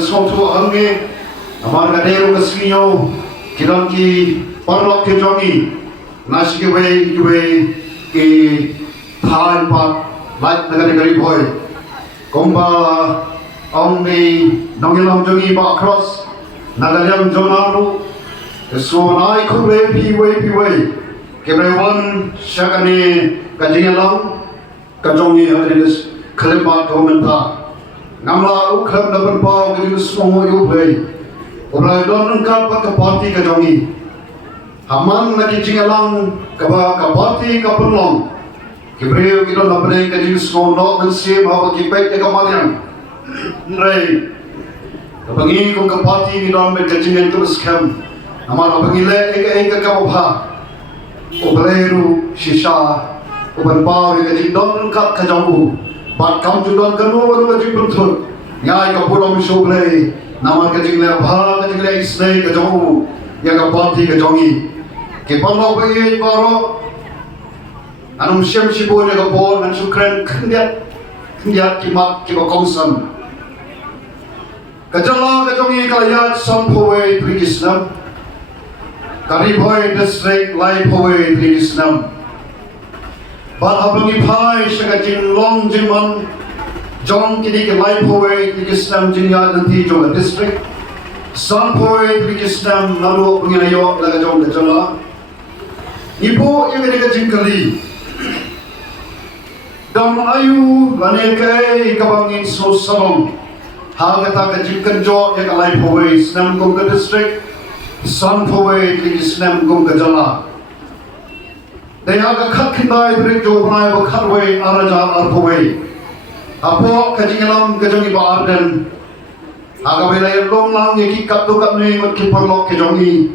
sotu hangi amar kadero kasinyo kilang ki parlok ke jongi nasi ke ke thain pak light nagari gari boy komba ông đi nông nghiệp làm jongi ba cross nagalyam jonaru so nai khule pi ke brewan shakani kajingalam kajongi hadris khlepa komenta namla u kham daban pau ke smo yu play orai don kan pa ka party kajongi haman na kijingalam ka party ka punlong ke breu ki don abre ka jing smo no dan se ma ki pek ka malian nrai kapangi kong ka party ni don me kajingan tu skam amar apangile eka ka bha obleru shisha oban pau ni kajing don kat ka jongu bat kam ju don kanu wanu ji punthun nyai ka puram shoble namar kajing le bha kajing le isne ka jongu ya ka party ka jongi ke palo ba paro anum shem shibo ne ka bon nan sukren khndiat ki mak ki ko kongsan kajala kajongi kalayat sampowe trikisnam Karibhoy district lai powe trikisnam bat habangi phai shakajin long jinman jong kini ke lai powe trikisnam jinya nanti jong district sampowe trikisnam nalu penginayo laga jong kajala ibu yang kini kajin kali dam ayu lanekai kabangin so salong Hagata kajikkan jo yang alai pawai senam gum ke district san pawai di senam gum ke jala daya ka khat khindai brik jo banai ba khatwai araja ar pawai apo kajingalam kajongi ba arden aga belai long lang ye ki kat tu kat ni mat ki parlok ke jongi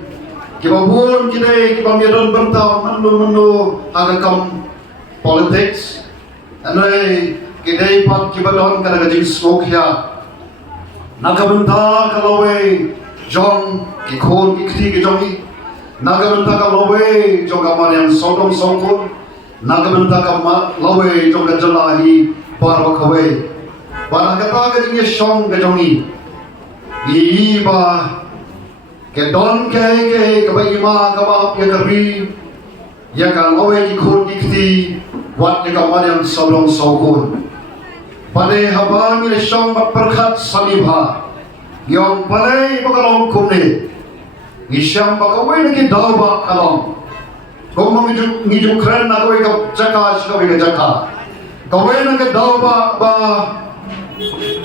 ki ba bun ki dai ki ba medon banta manu aga kam politics anai ki dai pat ki ba don kana kajing smoke ya Nagabanta kalawe jong ki khon ki khti ki jongi Nagabanta kalawe jong kamar yang sodom songkon Nagabanta kalawe jong kajalahi paro kawe Wana kata ka jinge shong ka jongi Ii ba ke don ke ba ima ka ba ya kari Ya kalawe ki khon ki khti Wat ni kamar yang sodom songkon Pada habang ni syong pyrkhat salibha, yang pada bakalong kumne, isyam bakawai lagi dawa kalong, kau mengiju keren nak kau ikut jaka, kau ikut jaka, kau lagi dawa ba,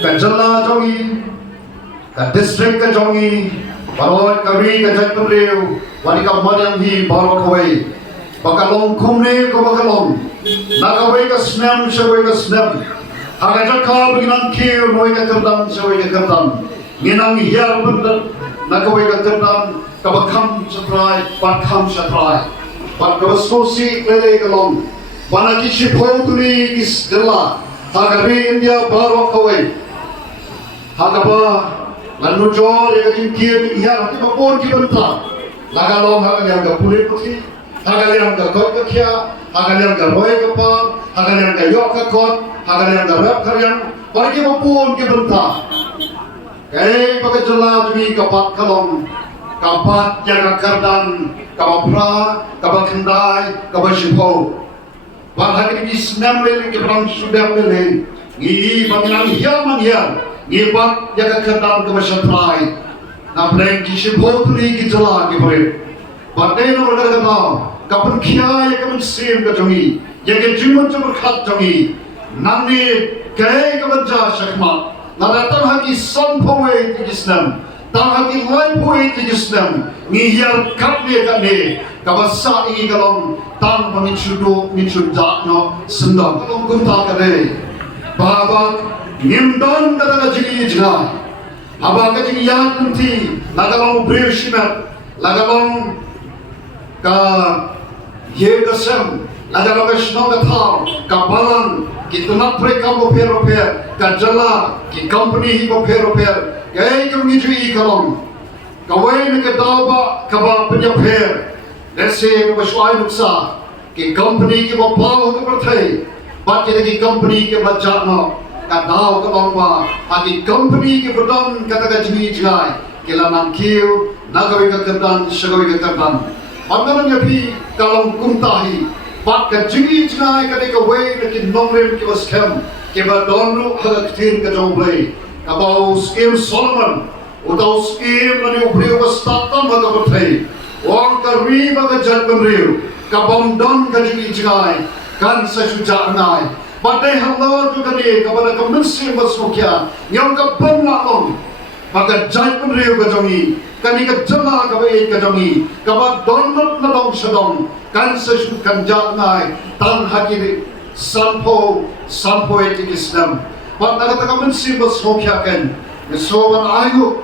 kajala jongi, district kajongi, baloi kari kajak pendeu, wanita madang di baru kawai, bakalong kumne kau bakalong, nak kau ikut senam, kau ikut senam. Hagaja ka biginan kiyo noy ka kerdam saway ka kerdam nginang hiyar bendan nakaway ka kerdam kabakam satray bakam satray bat kabaskosi lele kalong banaki shipho tuli is dela hagabi India baro kaway hagaba lanu jor ya katin kiyo hiyar hati mapon ki benta lagalong hagalyang ka pulit pati hagalyang ka kot ka kya hagalyang ka roy ka pa hagalyang ka yok ka kot hagalyang darab karyang pergi maupun ke bentah kay pagkajala dumi kapat kalong kapat yang kardan kapapra kapakandai kapashipo bahagi di senam lele ke perang sudah lele ngi pangilang hiaman hiam ngi pat yang kardan kapashatrai na preng kishipo tuli kijala ke pare batay na berkata kapan kia yang kapan sim kajongi yang kejuman pyrkhat jongi Nani kaya kebaca shakhamat Nadatang haki san pawai tigis-nam Tang haki lai pawai tigis-nam Ngihiyar kapne kapne Kabasa ingi kalong Tang pamichudo michudak no Sendang kalong kunta kade Babak ngimdan kata kajigi jika Haba kajigi yad kunti Nagalong beriu shimat Nagalong ka ye kasem Nagalong ka shnong kathal Kabalang kita nak mereka berper kajala ki company hi berper gay kami jui kalong kawai nak dawa kaba penyaper let's say waswai nuksa ki company ki bapau ke perthai bat kita ki company ke bajana kadau kalongwa hagi company ke berdan kata ka jini jai kila nam kiu nagawi ka kerdan shagawi ka kerdan Pagkanan niya pi kalong kumtahi pat ka jini jai ka ka way na kin nomrem ki waskem ke ba donru haga ktin ka jonglay kabau skim Solomon utau skim na ni ubriu ka statam haga batay wang ka riba ka jatman riu kabam don ka jini jai kan sa suja ngai Badai halal tu kani kepada kemensi masuknya yang kebom lakom maka jai pun riu kejongi kani kejela kabai kejongi kabat donut nadong sedong kan sesu kan jangai tang hakiri sampo etik Islam pada kata kemensi masuknya kan soban ayu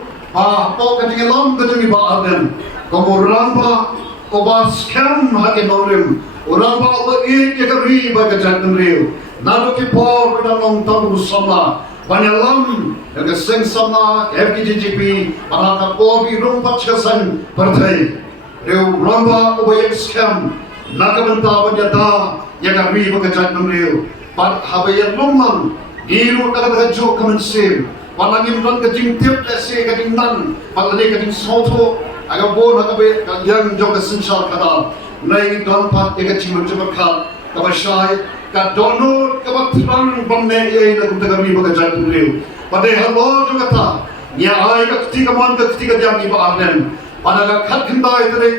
po kejongi lam kejongi baaden kemuran ba kobas kem hakin norim orang ba lagi kekari bagi jai pun riu Nado ki por kita nong tamu samla banyalam yang sing samla FGGP para ka por bi rum patchasan partai reu ramba ubayek scam nakamanta banyada yang ri bakajat namreu pat habayan lumman giru daga jo kamansim palangim ran kajing tip lese kajing nan palane kajing soto aga bo nakabe yang jo kasinchal kada nai don pat yang kajing mencoba kabashai ka donut ka batang bamne ye na kunta kami baga jatu riu pade halo jo kata nya ai ka kti ka man ka kti ka jam ni ba arnen pada ka khat khindai tere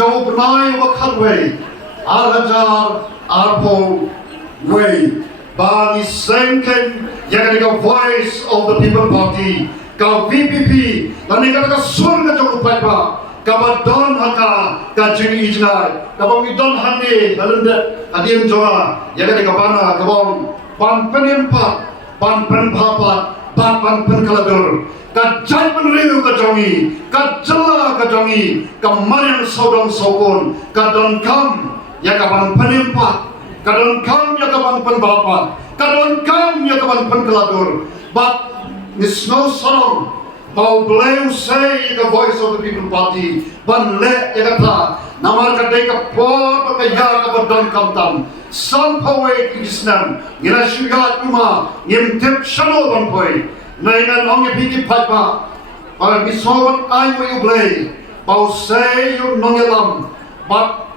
jo bnai wa khatwei hajar arpo way ba ni senken yang ka voice of the people party ka VPP lani ka surga jo upai ba kabadon haka kajini ijnai kabong idon hani halunda adiem joa yaga de kabana kabong pan penempat pan penpapat pan penkaladur kajai penriu kajongi kajela kajongi kamarang sodong sokon kadon kam yaga pan penempat kadon kam yaga pan penpapat kadon kam yaga pan penkaladur but is no song Bau beliau say the voice of the people party ban le kata namar kadai ka por ka ya ka donkam tam sampawe Islam ngina shugat uma ngim tip shalo ban poi naina long piki paipa pa misowan ai mo you play bau say you nongelam but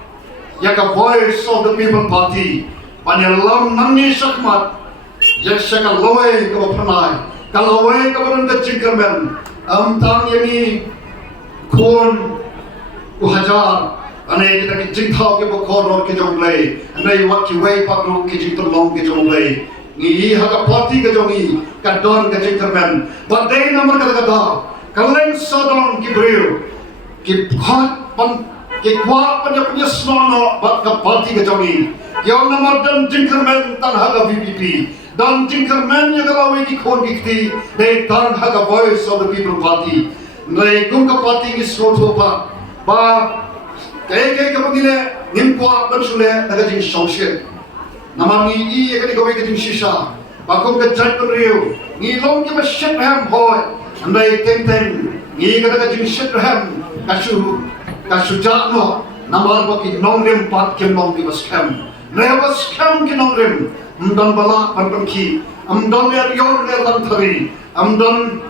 ya ka voice of the people party panyalam namni shakhamat ya shakal loe ka pranai kaloe ka ban ka chinkermen tang yani kon uhajar ane kita ki jingthau ke bokor ro ke jonglei ane wat ki wei pak ro ke jing long ke jonglei ni ha ka party ke jongi ka don ke jingtermen badai number ka kata kaleng sodong ki breu ki phat pan ki kwa pan ya punya snono bat ka party ke jongi yang number dan jingtermen tan ha ka VPP dan jingkermen yang kalau ini kon dikti they tan haga voice of the people party nei kum ka party ki soto pa ba ke kamile nimkwa bansule daga jing shongshit namami I ekani ko ke jing shisha ba kum ka jat riu ni long ki ba shit ham boy nei teng ni ka daga jing shit ham kashu jatno namar ba ki nongrem pat ke nong ki scam nei ba scam ki nongrem Amdon bala panpangki, amdon yer yor ler lantari, amdon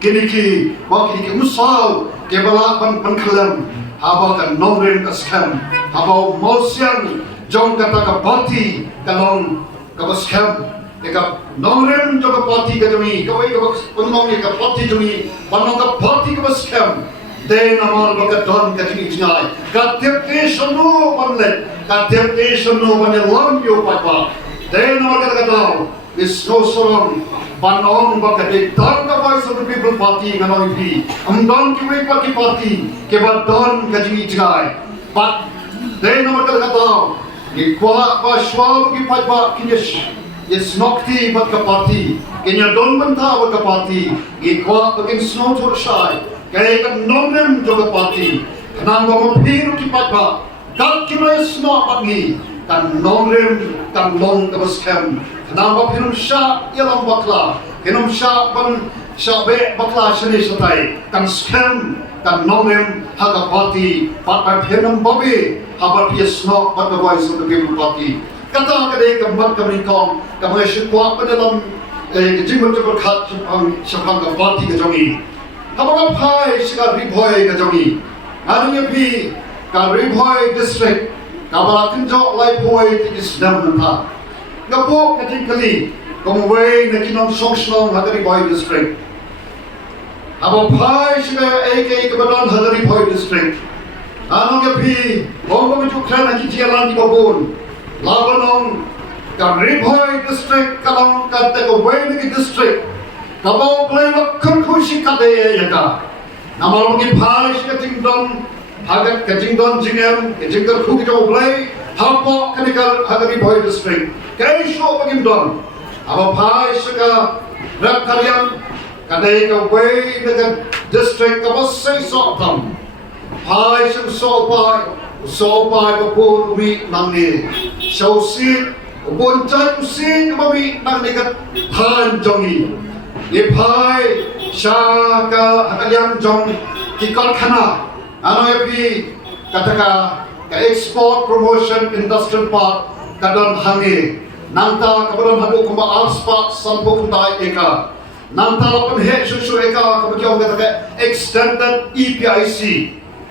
kiniki, wa kiniki musau, ke bala pankalam, haba kan nomren kaskam, haba mosian jong kata ka party kalong ka baskam, ka nomren jong ka party ka jami, ka wei ka unong ka party jami, banong ka party ka baskam. Then amar baka don ka jini jinai, ka temptation no manlet, ka temptation no manelam yo papa. Then our kata is no song banon baka de don the voice of the people party nganoi pi amdon ki wei party ke ba don ka jini jai but then our kata ni kwa ba shwal ki pa yes nokti bat ka party kenya don banta ba ka party ni kwa bakin snow to shai kaya ka nomem jo ka party nang mo piru ki pa gal ki no snow bat ni kan nomrem kan long ka baskem nang pinum sha yalam bakla pinum sha ban sha be bakla shani satai kan scam kan nomrem haga party pat pinum bobi habar pies no but the voice of the people party kata ka de ka mat ka ringkong ka mga shikwa pa dalam Jimbo pyrkhat shapang ka party ka jongi. Habang pai sika riboy ka jongi. Adanya pi ka riboy district kabala kunjok lai boy ti isdam nanta. Gapo ka tingkali kongway na kinong songslong hadari boy district. Habang pai sika AK kabadan hadari boy district. Anong pi bongko mejuk kran aki tialan di babon. Labanong ka riboy district kalang ka tagaway na district. Kabaw play na kunkushi ka de yaka. Namal magi pai sika tingdon hagat ka tingdon jingem ka jingkar khu ka play hapo kanikal hadari boy district. Kay show pagimdon. Aba pai sika rap karyam ka de ka way na district ka basay sotam. Pai sika so pai babon wi nangni. Show si ubon chay usin kami nang dekat han jongi. Ipai shaka hakaliam jong kikol khana. Ano yapi kataka ka export promotion industrial park kadon hangi. Nanta kabon hadu kumba aspa sampo kundai eka. Nanta lapan he shu eka kabakyong kataka extended EPIC.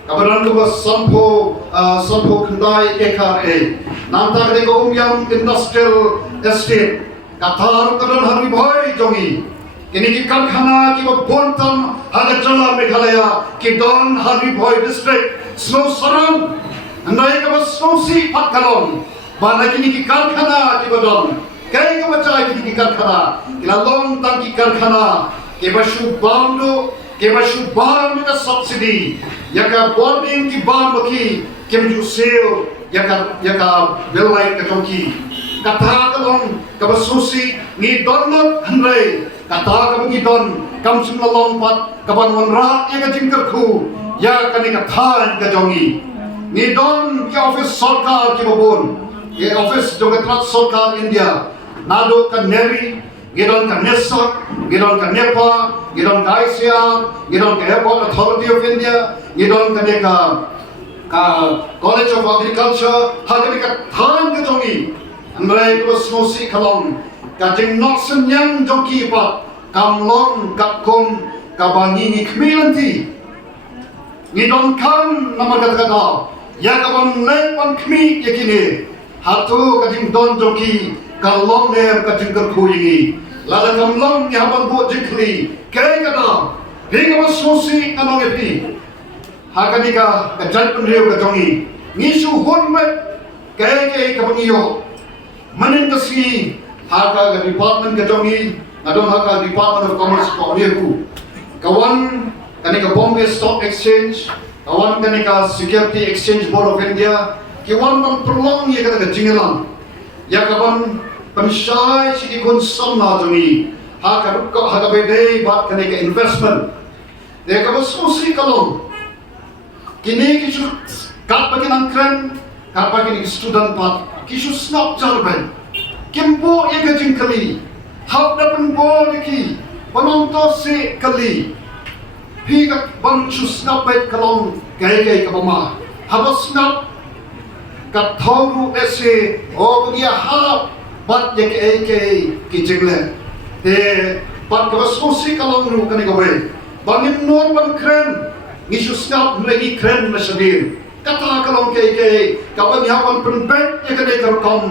Kabaran ko sampo kundai eka e. Nanta kade ko umyang industrial estate. Katar kadan hari boy jongi. Ini ki karkhana ki bontam Agartala Meghalaya ki don hari boy district snow sarang. Andai ka snow si patkalon. Bana kini ki karkhana ki bodon. Kay ka bachai kini ki karkhana. Ilalong tang ki karkhana. Ke bashu bamdo ka subsidy. Yaka boarding ki bamaki kemju sale yaka belai ka jongki. Kata kalong ka basusi ni donlot handai. Kata kamu don kam sumla lompat kaban wanra ya ka jingkar khu ya kani ka than ka jongi ni don ki office sarkar ki babon ye office jogatrat sarkar India nado ka neri gidon ka nesak gidon ka nepa gidon ka ICR gidon ka airport authority of India gidon ka college of agriculture hagani ka than ka jongi andrai ko smosi khalong kajing noksen yang jongki pat kamlong kapkom kabangi ni kmilanti ni donkam nama kata ya kaban lepan kmi yakini hatu kajing don jongki kalong ne kajing kerkuyingi lada kamlong ni haban bu jikli kay kata ringa masusi anong epi hakanika kajal penriu kajongi ngisu honmet kay kabangiyo manin kasi haka ke department ke jongi adon haka department of commerce ko ku kawan kanika Bombay Stock Exchange kawan kanika Security Exchange Board of India kawan man prolong ye kanika jingelan ya kawan pensyai sigi kun samna jongi haka bede bat kanika investment de kawan susi kalong kini kisu kat bagi nangkren kat bagi student pat kisu snap jarben Kimpo ia gajing kali, hab dapat bol lagi, penonton si kali, hikat bang susnap baik kalong gay kabama, habis snap kat tahu ese, dia hab bat ya kijingle, bat kabas musi kalong ru kani kawe, bangin non ban keren, ngisu snap lagi keren masadir, kata kalong kawan hapan penbet ya kani kerkom.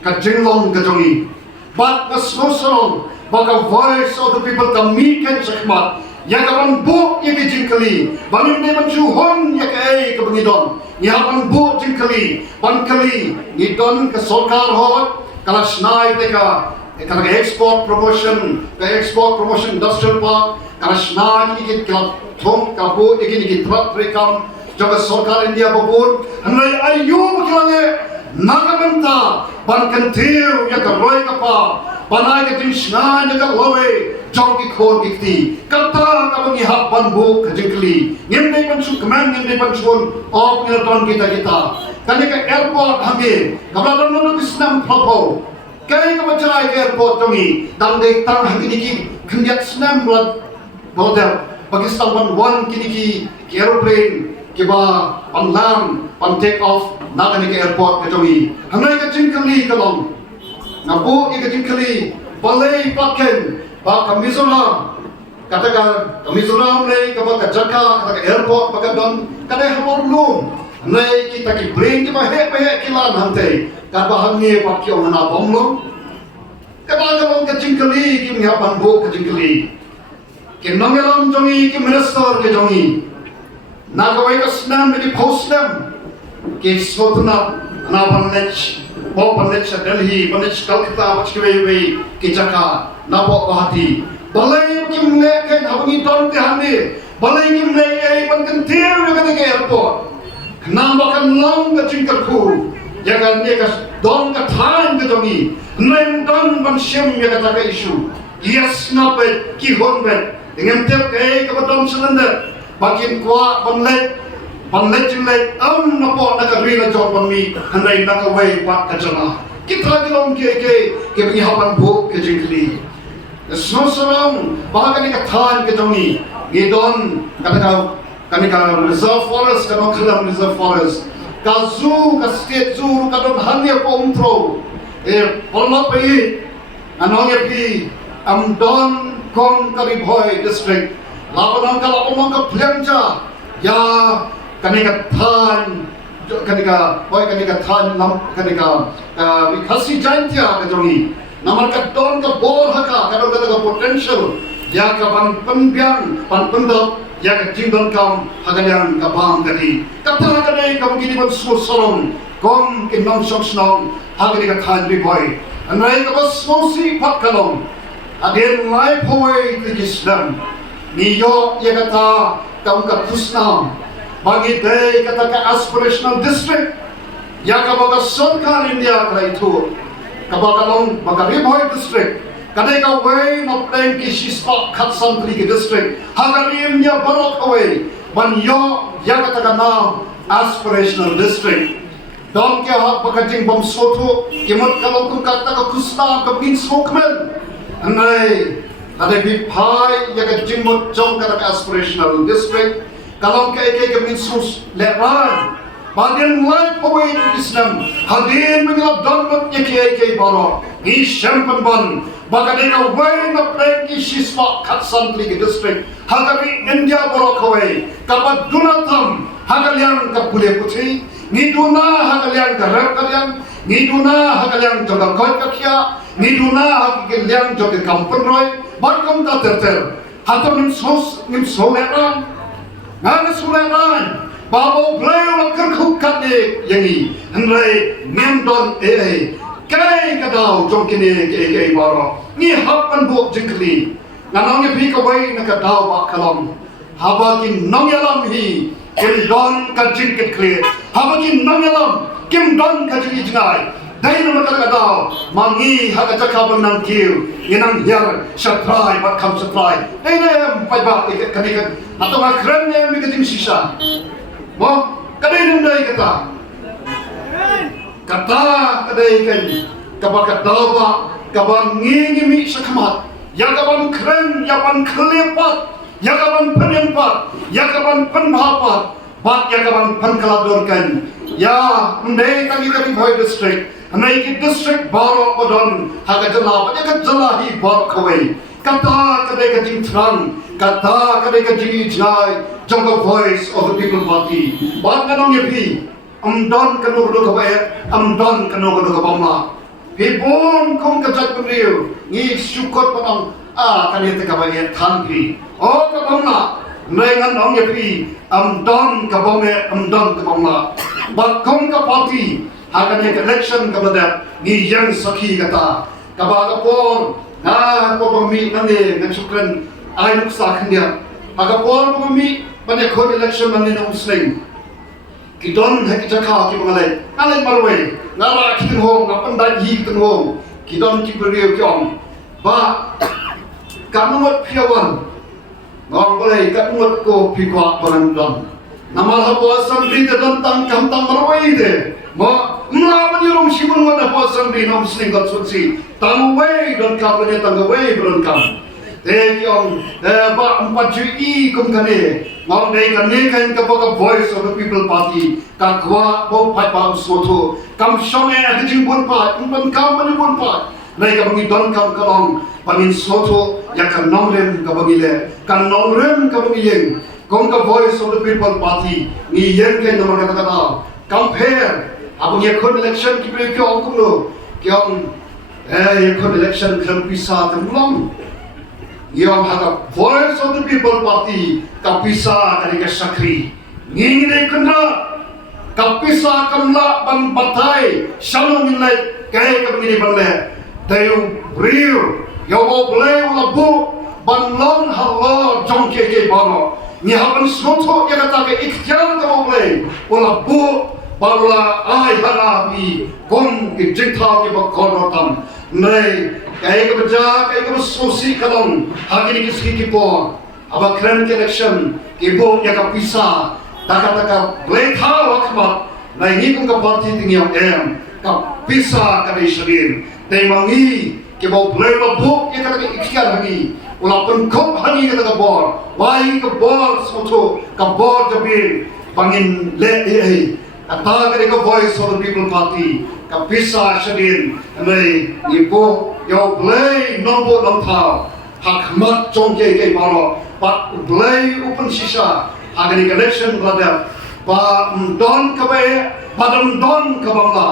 Kajinglong kajongi, but masmosalong, baka voice of the people kami kan shakhamat, ya kawan bu ya kajingkali, banim ne manjuhon ya kay kabangidon, ya kawan bu jingkali, bankali, nidon ka sarkar hot, kalas nai teka, ka export promotion industrial park, kalas nai ikit kila thong kabu ikit trak rekam, jaga sarkar India babun, hanai ayu bakilane. Nagamenta ban kantiu ya ka roy ka pa banai ka tin sna ya ka lowe jong ki khon ki kata ka bangi hab ban bu ka jingkli ngem ban su kman ngem ban chon op ne don kita kani ka airport hange kabla don no kisnam phopo kai ka bachai airport tongi dam de tang hange ki khnyak snam blood border Pakistan ban one ki aeroplane kiba pan land pan take off nakani ke airport ke jongi hangai ka jingkali kalong nabu ke jingkali balai paken ba Mizoram katakan Mizoram le ka ba Jakarta katakan airport ba don kadai hamor lum nei kita ki bring ki ba he kilan hante ka ba hangi pa ki on na bomlum ka ba ka long ka jingkali ki nya ban bo ka jingkali ki nongelam jongi ki minister ke jongi na ka wai ka snam ni postam ki sotuna na ban lech bo ban lech Delhi ban lech Kolkata ba ki wei ki Jakarta na bo bahati balai kim ne ke habni don te hanni balai kim ne ai ban kan tiar ka ke airport nama kan long ka jingkal ku jangan ne ka don ka thain ka jongi nem don ban shem ya ka ta issue yes na pe ki hon be dengan tep ke ka don cylinder bakin kwa ban let jing let na po na ka ri la jor ban mi hanai na ka wei pat ka jana kita ki long ke bi hapan bu ke jingkli Sosong bahkan ikat than ke jongi ngidon kata kanika reserve forest kano kalam reserve forest ka zoo ka state zoo ka don hanya pomtro polok pi anong pi am don kong kari boy district lapanang ka plengja ya kanika than kanika than lam kanika vikasi jantya ka jongi Namar ka don ka bor haka kadon ka potential ya ka ban penbiang ban pendok ya ka jingdon kam hagalian ka bang kadi kata ka dai ka begini ban sorong kom kin non sok snong hagali ka than ri boy anai ka bas mosi pat kalong again life away to Islam ni yo ya kata kam ka tusnam bagi dai kata ka aspirational district ya ka baga sarkar India ka itu kabakalong Bagariboy district kadai ka way no plan ki shispa khatsan tri ki district hagarim ya barok away ban yo ya kata kana aspirational district don ke ha pakating bom soto kimot kalong kum kata ka kusna ka bin smokmen anai kadai bi pai ya ka jingmot jong kata aspirational district kalong ke bin sus leran Bagian life away to Islam. Hadin mengelap donut ye baro. Ni champion ban. Bagay na way na play ki shispa katsan li district. Hagari India baro kaway. Kapag dunatam hagalyang kapule puti. Ni duna hagalyang garap kalyang. Ni duna hagalyang joga kot kakya. Ni duna hagalyang joga kampun roy. Barkam ta terter. Hatam nim sos leran. Ngana suleran. Babo bleu kerkhuk kane yangi henrai memdon kai kadau jongkine ke baro ni hapan bok jingkli nanong pi ka bai na kadau ba kalam habakin nongyalam hi kim don ka jingkit kle habakin nongyalam kim don ka jingai dai na kadau mangi haga jakaban nang kiu inang yar supply ba kam supply dai na pai ba kanikan atau kren ne mi kating sisa Mo, kadai nundai kata kadai kan kabakat dalba kabang ngingimi shakhamat ya kaban kren ya ban khlepat ya kaban penempat ya kaban penbhapat bat ya kaban penkalador kan ya ndai kami boy district anai ki district baro podon haga jala ya ka jala hi bar khawai kata kadai ka jing thrang kata kadai ka jing jai jong the voice of the people party ban kanong yepi don kanu ko ba don kanu ko ba ma pibon kong ka jat prio ni sukot patong kanite ka ba ye thangri o ka ba ma mengan ong yepi don ka ba me don ka ba ma ba kong ka party hagane election ka ba da ni yang sakhi kata ka ba ka por ko ba mi nane ngasukran ay nuksa kanya aga por ko mi pada kod election mandi na muslim kidon haki jakha ki bangalai alai marwe ngara kitin hong ngapan dan hi kitin hong kidon ki beriu kyong ba kanumot piawan ngong boleh kanumot ko pikwa barang don namal habo assembly de don tang kam tang marwe de ma mla bani rom shibun wa habo assembly nom muslim got sutsi tang we don kam ne tang we don kam Yung ba empat jui kum kane ngom dei kane kan ka ba voice of the people party ka kwa bo pai pa soto kam shone ha jing bun pa kam ban bun pa Nay ka bangi donkam kalong bangin soto yang kan nongrem ka bangi le kan nongrem ka bangi yeng kong ka voice of the people party ni yeng ke nomor kata kata compare abang ye kon election ki bre kyong kum lo kyong ye kon election kan pisa temlong yang haga voice of the people party ka pisa dari ka sakri nging ne kena ka pisa kamla ban batai shalom nilai kai ka bangi ban le Tayo brio, yo oblay wala bu, ban long halo jong ke bano. Ni haban soto ya kata ke ikhtiar ka oblay wala bu, bala ay hanabi kon ke jingta ke bakon tam. Nay, kaya ka baja, kaya ka susi kalong, hagi ni kiski ki po. Aba kren election, ke bo ya ka pisa, taka blay tha wakmat. Nay ni kung ka party tingyang ka pisa ka ishalin. Tay mangi ke bau play la book ye kata ke ikhtiar hangi wala pun kop hangi kata ka bor wai ka bor soto ka bor jabil bangin le kata ka voice of the people party ka pisa shadin nei ipo yo play nombo nom thao hakmat chong ke baro pat play open shisha agani election brother pa don ka ba padam don ka bangla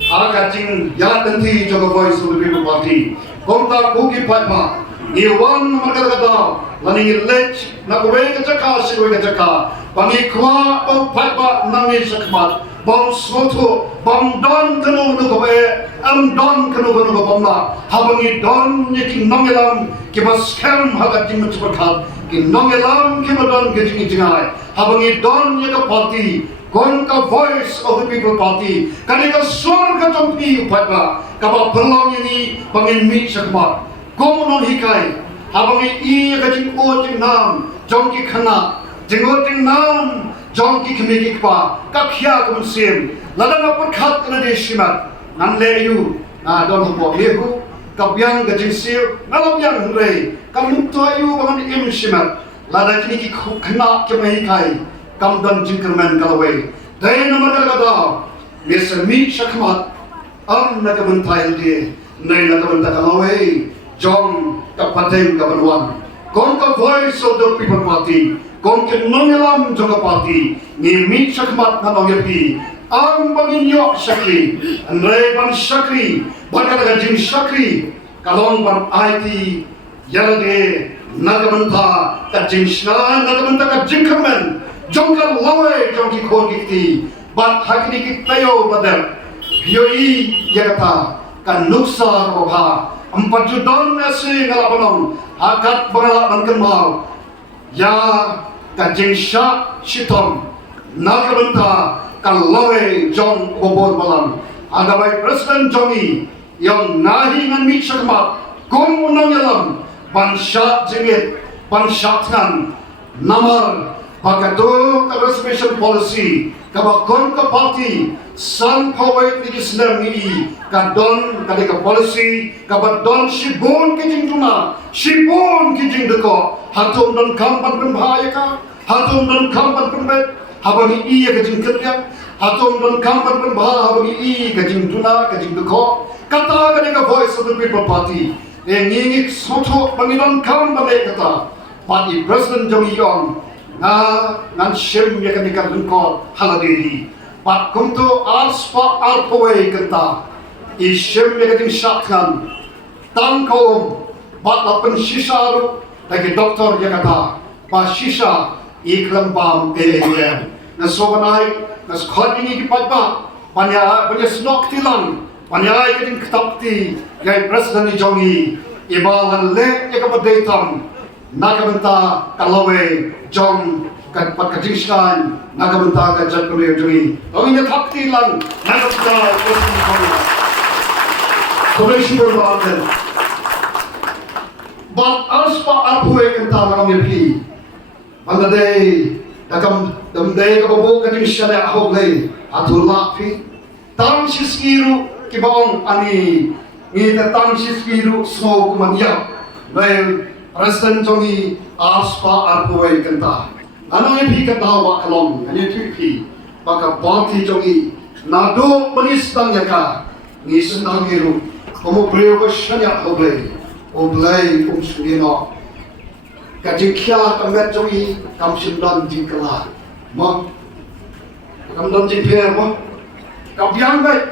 Akacing ya nanti jaga voice of the people party. Konta kuki patma. Iwan markata lani lech nak wei kecaka siwe kecaka. Bangi kwa bang patma nangi shakhamat. Bang soto bang don kanu kabe don kanu kabamla. Habangi don yeking nongelam kibas scam hakacing mencepat ki nongelam kibadon kecing jingai. Habangi don yeka party. Kon ka voice of the people party kanika suara ka tompi upatba kaba perlang ini bangin mi shakhamat komunon hikai habangi I ka jing o jing nam jongki khana jingo jing nam jongki khmeki kpa ka khia ka munsim ladang pyrkhat kana de shimat nan le yu na don ho lehu ka biang ka jing sir na biang rei ka mukto yu bangan im shimat ladang kini ki khana ke mai kai kam dan jingkerman kalaway dai nama kata mesa mi shakhamat nakabantai dia nai nakabanta kalaway jong kapateng kabanwan kon ka voice of the people party kon ke nongelam jong party ni mi shakhamat na nongepi banginyo shakri nai ban shakri bakata jing shakri kalong ban IT ïalade nakabanta ka jing shna nakabanta ka jingkerman jongkar lawe jongki khor kiti bat hakni ki tayo badar bioi yakata kan nuksa ko bha ampajudon nasi ngalabanong akat bangala bankan mau ya ka jingsha shitom nakabanta kan lawe jong bobor balam agabai president jongi yang nahi ngan mi shakhamat kong unang yalam bansha jingit banshatkan namar Pagkato ka reservation policy kaba kon ka party san kawait ni Islam ni kadon kadika policy kaba don shibon kijing tuna shibon kijing deko hatum don kampan penbahaya ka hatum don kampan penbet habani iya kijing kerja hatum don kampan penbahaya habani iya kijing tuna kijing deko kata kadika voice of the people party ngingik soto pangidon kampan kata party president Jongi Yong nan shem ya kanika lungko haladeri pat kumto aspa alpaway kanta I shem ya kating shakhan tang kom bat lapan shisha lagi doktor ya kata pa shisha iklam bam na sobanai na skhodingi ki patba panya snok tilang panya kating ktapti ya president Jongi ibalan le ya kapadaitam nakabanta kalaway jong kat pakajiskan nakabanta ka jatpuri juri awin na thapti lang nakabanta Commissioner Martin but aspa apuwe kanta nakam yapi bangaday nakam damday kababu kajiskan ya ahoglay atulak pi tang shiskiru kibaong ani ngita tang shiskiru smoke manyak dahil President Jongi aspa arpuway kanta. Ano yung kata wa kalong? Ano yung pi? Baka party Jongi nado manis tang yaka ni sendang hiru Kamu beliau bersanyak oblay sungino. Kajikia kamet jongi kam sindan jingkala. Mo kam dan jingpia mo. Kau biang baik.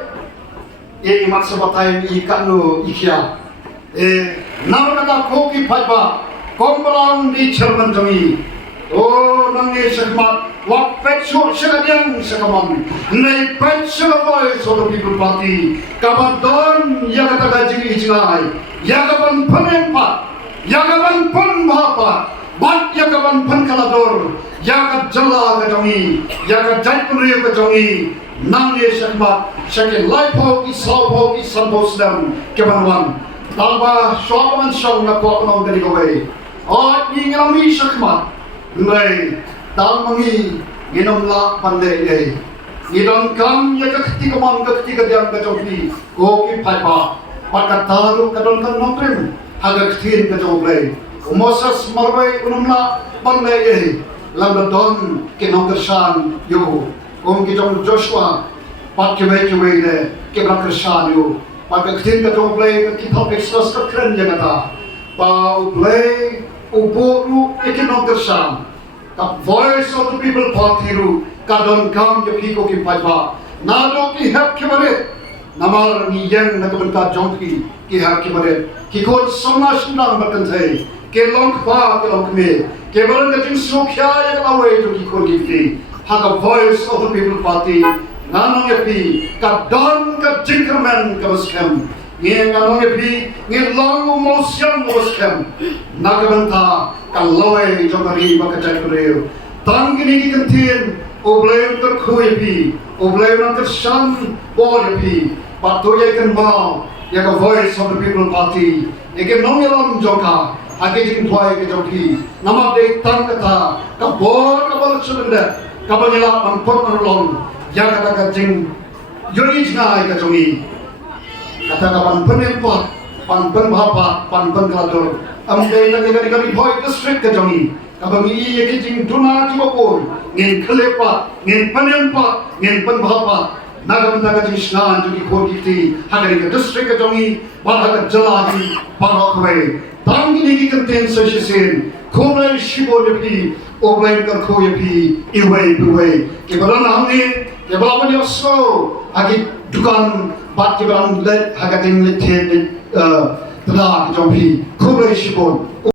Ye imat sebatai ikanu ikia. Nama kata koki pajba. Kombalang di cerman jongi. Oh nangi shakhamat. Wak pet shuh shakadiang shakhamat. Nei pet shakaboy solo people party. Kabadon ya kata gajing ijingai. Yagaban panempat. Yagaban pun mahapa, bat yagaban pun kalador, yagat jala kajongi, yagat jatpuri kajongi, nang ye shakhamat, shakin laipo ki sanpo sedam kebanwan, talba shuapaman shong na kuapanong dari kowe, ot ni ngami shakhamat, ngai talmangi nginomla pandai ye, donkam yagat ketika diam kajongi, koki paipa, pakataru kadonkan nongkrim. Agak kecil ke jomblo, Moses marway unumla pandai lamdon kinongkersan yo, kita Joshua pat keway ne kinongkersan yo, agak kecil ke jomblo kita ekstras keren jangan ta, pau play uburu kinongkersan, kap voice of the people party ru kadon kam yo piko kimpajba, nado ki hap kibaret. Namar ni yang nak bentar jongki ki hak ki baret ki kon somna sundang berkentai ke long pa ke long me ke baran ka jing sokya ya lawe to ki kon gifti hak a voice of the people party nanong epi ka don ka jinkerman ka waskem nge nanong epi nge long motion waskem nagabanta ka lawe jongari bakajai kureu tang kini ki kentin oblem ter khuepi oblem ter shan borepi Patu yakin mau, yakin voice of the people party, yakin nongyalam jongka, akin tuai ke jongki, nama dek tang kata, kabor kabor sebentar, kabor nyelak mampur menolong, yang kata kacing, yuri jingai ke jongi, kata kapan penempat, pan bahapa, pan keladur, amdai negara boy district ke jongi, kabang iya kacing duna kibapur, ngin kelepat, ngin penempat, ngin bahapa. Nagamta ka jisnan judi koti hagari ka district ka jongi balha ka jaladi barokwe tangi ni contain session komai shibo yapi oblem kar kho yapi iway ke balan hamne ke balapan yoso agi dukan bat ke balan let hagating let tela jompi komai shibo